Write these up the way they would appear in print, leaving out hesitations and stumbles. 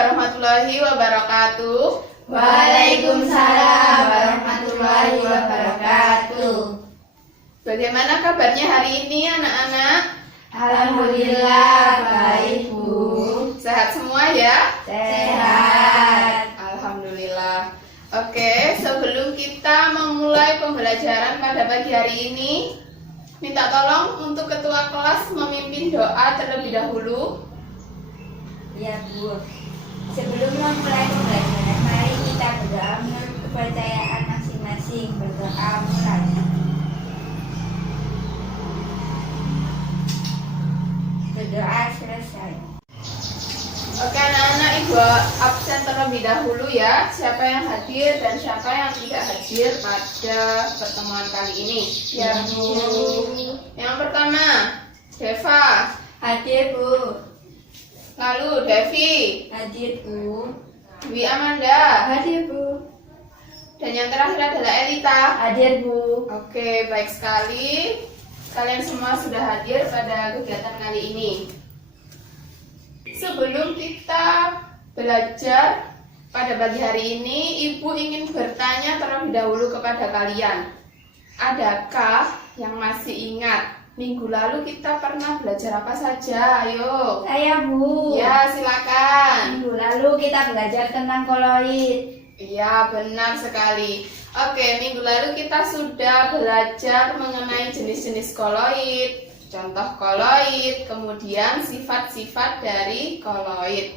warahmatullahi wabarakatuh. Waalaikumsalam warahmatullahi wabarakatuh. Bagaimana kabarnya hari ini anak-anak? Alhamdulillah baik, Bu. Sehat semua ya? Sehat. Alhamdulillah. Oke, sebelum kita memulai pembelajaran pada pagi hari ini, minta tolong untuk ketua kelas memimpin doa terlebih dahulu. Ya, Bu. Sebelum memulai pembelajaran, mari kita berdoa menurut kepercayaan masing-masing. Berdoa mulai. Berdoa selesai. Oke anak-anak, ibu absen terlebih dahulu ya. Siapa yang hadir dan siapa yang tidak hadir pada pertemuan kali ini? Ya, Bu. Yang pertama, Deva. Hadir, Bu. Lalu Devi, Hadir, Bu. Dwi Amanda, Hadir, Bu. dan yang terakhir adalah Elita. Hadir, Bu. Oke, baik sekali. Kalian semua sudah hadir pada kegiatan kali ini. Sebelum kita belajar pada pagi hari ini, Ibu ingin bertanya terlebih dahulu kepada kalian. Adakah yang masih ingat minggu lalu kita pernah belajar apa saja? Ayo. Saya, Bu. Ya, silakan. Minggu lalu kita belajar tentang koloid. Iya, benar sekali. Oke, minggu lalu kita sudah belajar mengenai jenis-jenis koloid, contoh koloid, kemudian sifat-sifat dari koloid.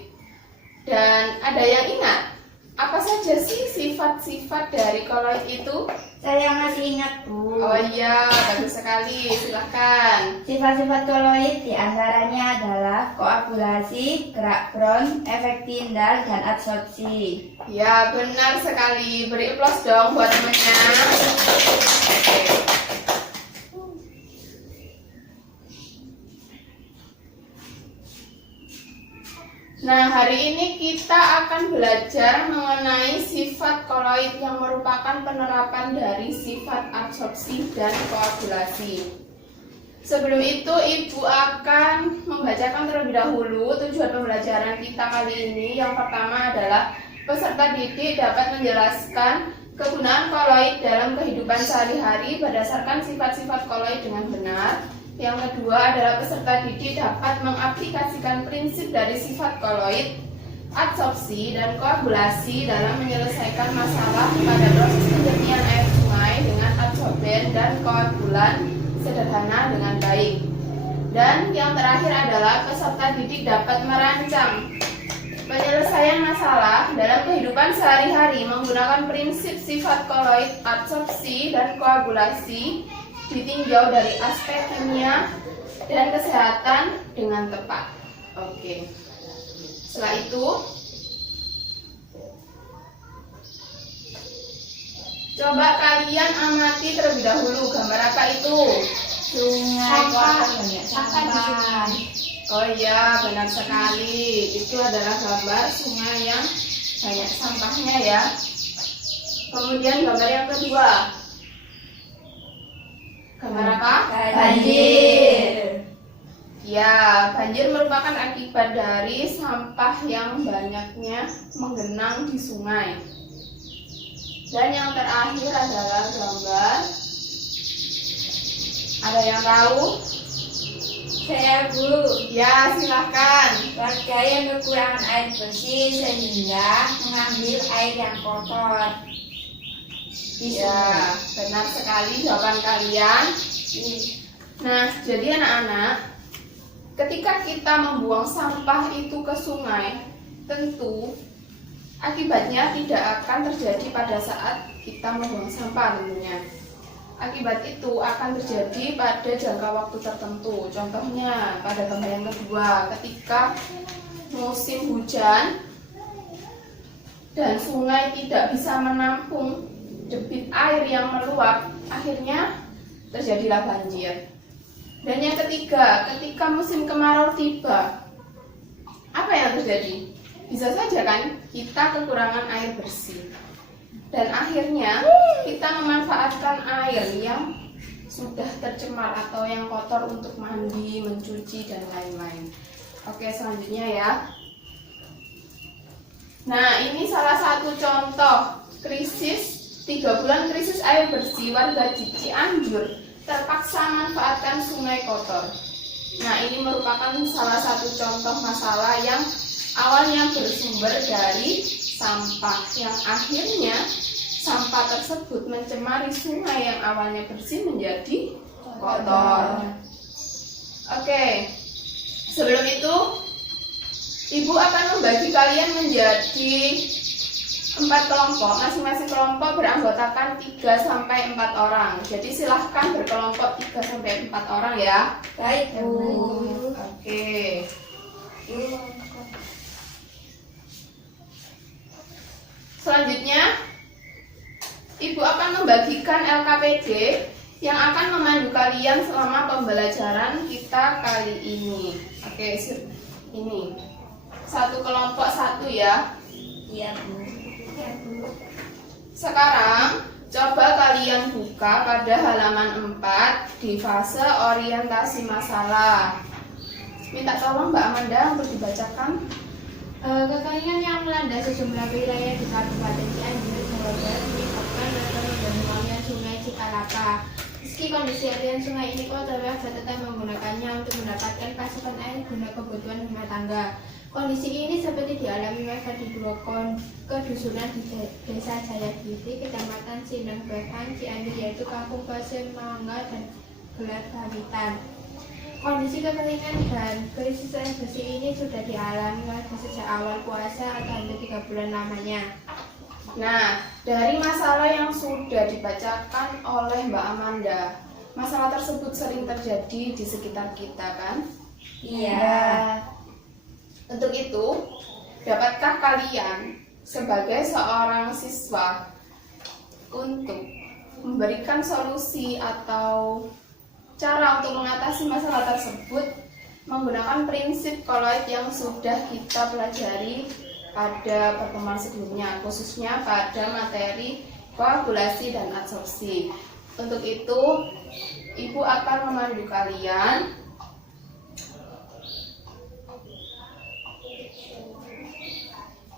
Dan ada yang ingat? Apa saja sih sifat-sifat dari koloid itu? Saya masih ingat, Bu. Oh iya, bagus sekali. Silakan. Sifat-sifat koloid diantaranya adalah koagulasi, gerak Brown, efek Tyndall, dan adsorpsi. Ya, benar sekali. Beri aplaus dong buat temannya. Nah, hari ini kita akan belajar mengenai sifat koloid yang merupakan penerapan dari sifat adsorpsi dan koagulasi. Sebelum itu, Ibu akan membacakan terlebih dahulu tujuan pembelajaran kita kali ini. Yang pertama adalah peserta didik dapat menjelaskan kegunaan koloid dalam kehidupan sehari-hari berdasarkan sifat-sifat koloid dengan benar. Yang kedua adalah peserta didik dapat mengaplikasikan prinsip dari sifat koloid, adsorpsi, dan koagulasi dalam menyelesaikan masalah pada proses penjernihan air sungai dengan adsorben dan koagulan sederhana dengan baik. Dan yang terakhir adalah peserta didik dapat merancang penyelesaian masalah dalam kehidupan sehari-hari menggunakan prinsip sifat koloid, adsorpsi, dan koagulasi ditinjau dari aspek kimia dan kesehatan dengan tepat. Oke. Setelah itu, coba kalian amati terlebih dahulu gambar apa itu? Sungai, sampah. Oh iya, benar sekali. Itu adalah gambar sungai yang banyak sampahnya ya. Kemudian gambar yang kedua. Gambar apa? Banjir. Ya, banjir merupakan akibat dari sampah yang banyaknya menggenang di sungai. Dan yang terakhir adalah gambar. Ada yang tahu? Saya, Bu. Ya, silahkan. Warga yang kekurangan air bersih sehingga mengambil air yang kotor. Ya, benar sekali jawaban kalian. Nah, jadi anak-anak, ketika kita membuang sampah itu ke sungai, tentu akibatnya tidak akan terjadi pada saat kita membuang sampah tentunya. Akibat itu akan terjadi pada jangka waktu tertentu. Contohnya pada gambar yang kedua, ketika musim hujan dan sungai tidak bisa menampung debit air yang meluap, akhirnya terjadilah banjir. Dan yang ketiga, ketika musim kemarau tiba, apa yang terjadi? Bisa saja kan kita kekurangan air bersih. Dan akhirnya kita memanfaatkan air yang sudah tercemar atau yang kotor untuk mandi, mencuci, dan lain-lain. Oke, selanjutnya ya. Nah, ini salah satu contoh krisis 3 bulan krisis air bersih. Warga Cianjur terpaksa manfaatkan sungai kotor. Nah, ini merupakan salah satu contoh masalah yang awalnya bersumber dari sampah, yang akhirnya sampah tersebut mencemari sungai yang awalnya bersih menjadi kotor. Oke, sebelum itu Ibu akan membagi kalian menjadi 4 kelompok. Masing-masing kelompok beranggotakan 3-4 orang. Jadi silahkan berkelompok 3-4 orang ya. Baik, Bu. Oke. Selanjutnya, Ibu akan membagikan LKPD yang akan memandu kalian selama pembelajaran kita kali ini. Oke, ini. Satu kelompok 1 ya. Iya, Bu. Sekarang coba kalian buka pada halaman 4 di fase orientasi masalah. Minta tolong Mbak Amanda untuk dibacakan. Kekeringan yang melanda sejumlah wilayah di Kabupaten Cianjur, Jawa Barat menyebabkan bertemu dan meluapnya Sungai Cikalaka. Meski kondisi aliran sungai ini kotor, warga tetap menggunakannya untuk mendapatkan pasokan air guna kebutuhan rumah tangga. Kondisi ini seperti dialami warga di 2 kedusunan di Desa Jayagiri, Kecamatan Sindang Wetan, Cianjur, yaitu Kampung Pasir Mangga dan Gelar Pawitan. Kondisi kekeringan dan krisis air bersih ini sudah dialami warga sejak awal puasa atau hampir 3 bulan lamanya. Nah, dari masalah yang sudah dibacakan oleh Mbak Amanda, masalah tersebut sering terjadi di sekitar kita kan? Iya. Untuk itu, dapatkah kalian sebagai seorang siswa untuk memberikan solusi atau cara untuk mengatasi masalah tersebut menggunakan prinsip koloid yang sudah kita pelajari pada pertemuan sebelumnya, khususnya pada materi koagulasi dan adsorpsi. Untuk itu, Ibu akan memandu kalian.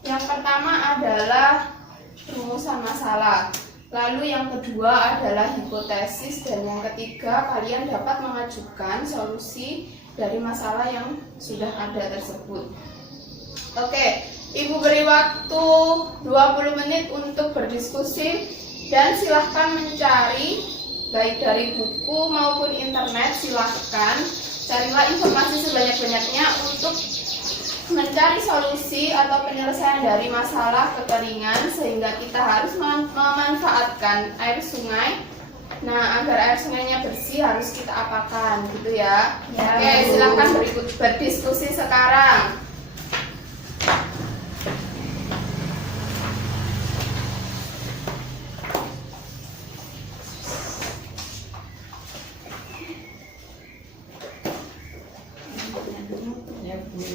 Yang pertama adalah rumusan masalah. Lalu yang kedua adalah hipotesis, dan yang ketiga kalian dapat mengajukan solusi dari masalah yang sudah ada tersebut. Oke, Ibu beri waktu 20 menit untuk berdiskusi dan silahkan mencari baik dari buku maupun internet. Silahkan carilah informasi sebanyak-banyaknya untuk mencari solusi atau penyelesaian dari masalah kekeringan, sehingga kita harus memanfaatkan air sungai. Nah, agar air sungainya bersih harus kita apakan, gitu ya. Oke, silahkan berdiskusi sekarang. Ya, Bu.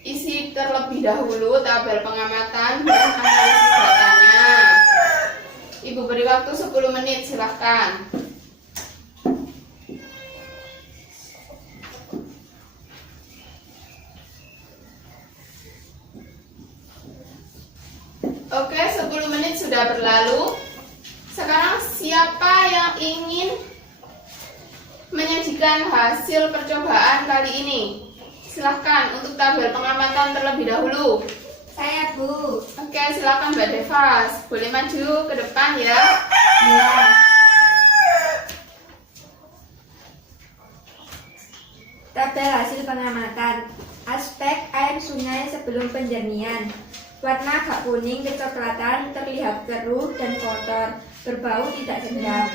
isi terlebih dahulu tabel pengamatan dan analisis datanya. Ibu beri waktu 10 menit, silahkan. Oke, 10 menit sudah berlalu. Sekarang siapa yang ingin menyajikan hasil percobaan kali ini? Silahkan untuk tabel pengamatan terlebih dahulu. Saya, Bu. Oke, silakan Mbak Devas. Boleh maju ke depan ya. Ya. Tabel hasil pengamatan. Aspek air sungai sebelum penjernihan. Warna agak kuning kecoklatan, terlihat keruh dan kotor, berbau tidak sedap.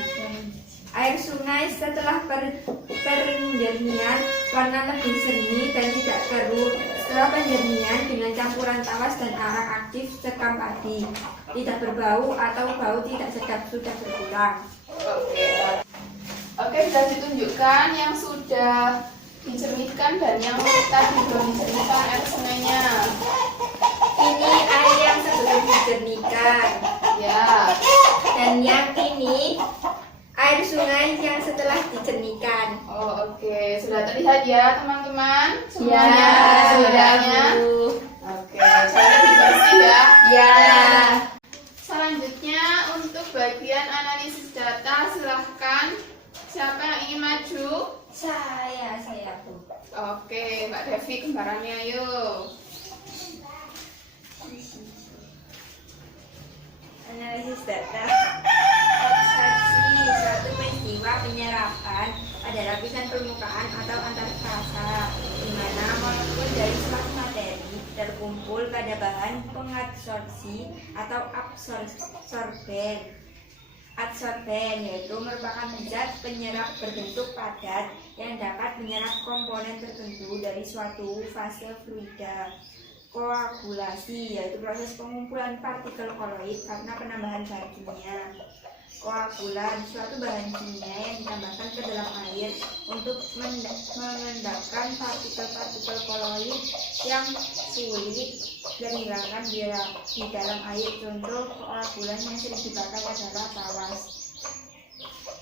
Air sungai setelah penjernihan warna lebih seni dan tidak keruh. Setelah penjernihan dengan campuran tawas dan arak aktif sekam padi, tidak berbau atau bau tidak sedap sudah berkurang. Oke, sudah ditunjukkan yang sudah dicernihkan dan yang tadi belum dicernihkan air sungainya. Ini air yang sebelum dijernihkan. Ya. Dan yang ini air sungai yang setelah dijernihkan. Oh, oke. Sudah terlihat ya, teman-teman? Ya, Semuanya sudah, semuanya. Bu. Oke, saya bersih ya. Ya. Selanjutnya untuk bagian analisis data, silahkan. Siapa yang ingin maju? Saya, Bu. Oke, Mbak Devi, kembarannya ayo. Analisis data. Observasi suatu peristiwa penyerapan pada lapisan permukaan atau antar fasa, di mana molekul dari suatu materi terkumpul pada bahan pengadsorpsi atau absorben. Adsorben yaitu merupakan zat penyerap berbentuk padat yang dapat menyerap komponen tertentu dari suatu fase fluida. Koagulasi yaitu proses pengumpulan partikel koloid karena penambahan bahan kimia. Koagulan suatu bahan kimia yang ditambahkan ke dalam air untuk mengendapkan partikel-partikel koloid yang sulit dihilangkan di dalam air. Contoh koagulan yang sering dipakai adalah tawas.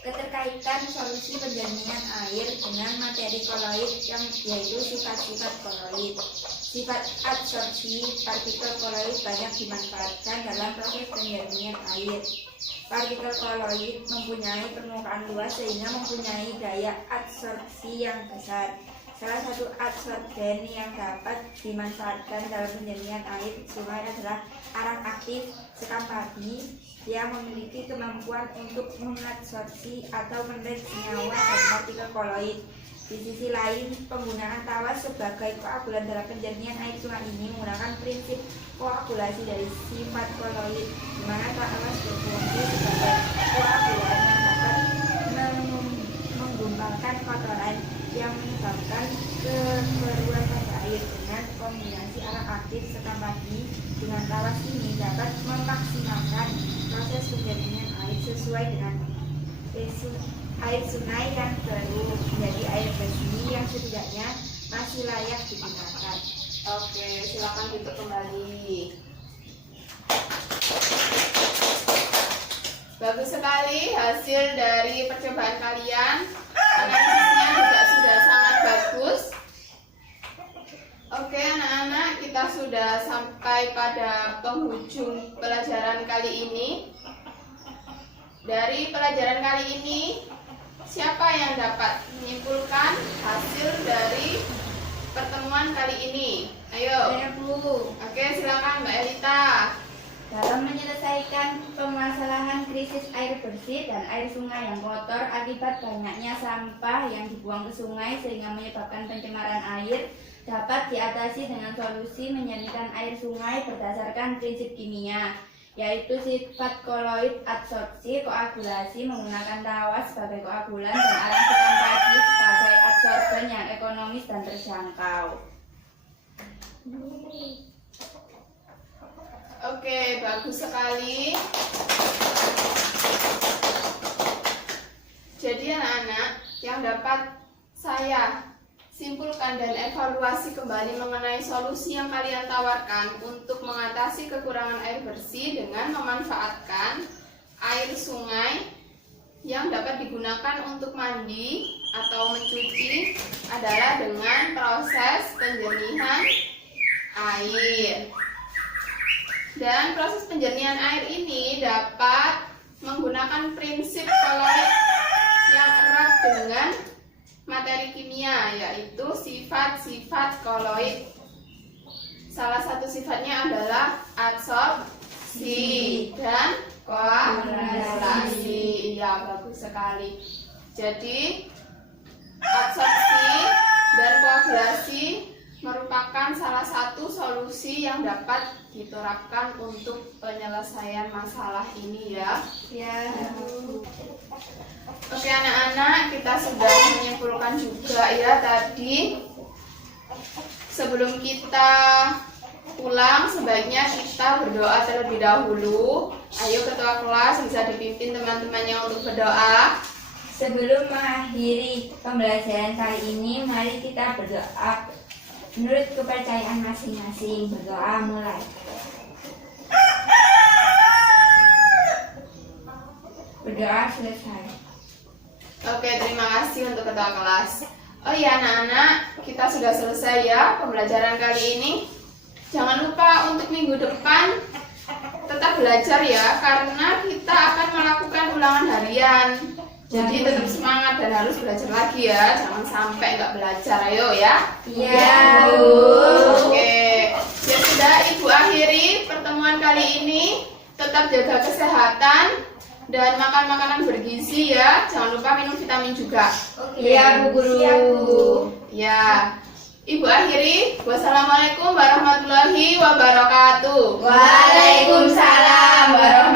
Keterkaitan solusi penjernihan air dengan materi koloid yang yaitu sifat-sifat koloid. Sifat adsorpsi partikel koloid banyak dimanfaatkan dalam proses penjernihan air. Partikel koloid mempunyai permukaan luas sehingga mempunyai daya adsorpsi yang besar. Salah satu adsorben yang dapat dimanfaatkan dalam penjernihan air sungai adalah arak aktif sekam padi yang memiliki kemampuan untuk mengadsorpsi atau menarik senyawa dan partikel koloid. Di sisi lain, penggunaan tawas sebagai koagulan dalam penjernihan air sungai ini menggunakan prinsip koagulasi dari sifat koloid, di mana tawas berfungsi sebagai koagulan yang dapat menggumpalkan kotoran yang menyebabkan kekeruan pada air. Dengan kombinasi arak aktif sekam padi dengan tawas ini dapat memaksimalkan proses penjernihan air sesuai dengan air sungai yang keruh menjadi air bersih yang setidaknya masih layak digunakan. Oke, silakan duduk kembali. Bagus sekali hasil dari percobaan kalian. Analisisnya juga sudah sangat bagus. Oke anak-anak, kita sudah sampai pada penghujung pelajaran kali ini. Dari pelajaran kali ini, siapa yang dapat menyimpulkan hasil dari pertemuan kali ini? Ayo. Saya, Bu. Oke, silakan Mbak Elita. Dalam menyelesaikan permasalahan krisis air bersih dan air sungai yang kotor akibat banyaknya sampah yang dibuang ke sungai sehingga menyebabkan pencemaran air, dapat diatasi dengan solusi menyernihkan air sungai berdasarkan prinsip kimia, yaitu sifat koloid adsorpsi, koagulasi menggunakan tawas sebagai koagulan dan arak sekam padi sebagai adsorben yang ekonomis dan terjangkau. Oke, bagus sekali. Jadi anak-anak yang dapat saya Simpulkan dan evaluasi kembali mengenai solusi yang kalian tawarkan untuk mengatasi kekurangan air bersih dengan memanfaatkan air sungai yang dapat digunakan untuk mandi atau mencuci adalah dengan proses penjernihan air. Dan proses penjernihan air ini dapat menggunakan prinsip koloid yang erat dengan materi kimia, yaitu sifat-sifat koloid. Salah satu sifatnya adalah adsorpsi dan koagulasi. Iya, bagus sekali. Jadi, adsorpsi dan koagulasi merupakan salah satu solusi yang dapat diterapkan untuk penyelesaian masalah ini ya. Ya. Oke anak-anak, kita sudah menyimpulkan juga ya tadi. Sebelum kita pulang, sebaiknya kita berdoa terlebih dahulu. Ayo ketua kelas bisa dipimpin teman-temannya untuk berdoa. Sebelum mengakhiri pembelajaran kali ini, mari kita berdoa menurut kepercayaan masing-masing. Berdoa mulai. Berdoa selesai. Oke, terima kasih untuk ketua kelas. Oh iya anak-anak, kita sudah selesai ya pembelajaran kali ini. Jangan lupa untuk minggu depan tetap belajar ya, karena kita akan melakukan ulangan harian. Jadi tetap semangat dan harus belajar lagi ya, jangan sampai nggak belajar. Ayo ya. Iya, Bu. Oke, ya sudah Ibu akhiri pertemuan kali ini. Tetap jaga kesehatan dan makan makanan bergizi ya. Jangan lupa minum vitamin juga. Iya, Bu Guru. Siap, Bu. Ya. Ibu akhiri. Wassalamualaikum warahmatullahi wabarakatuh. Waalaikumsalam warahmatullahi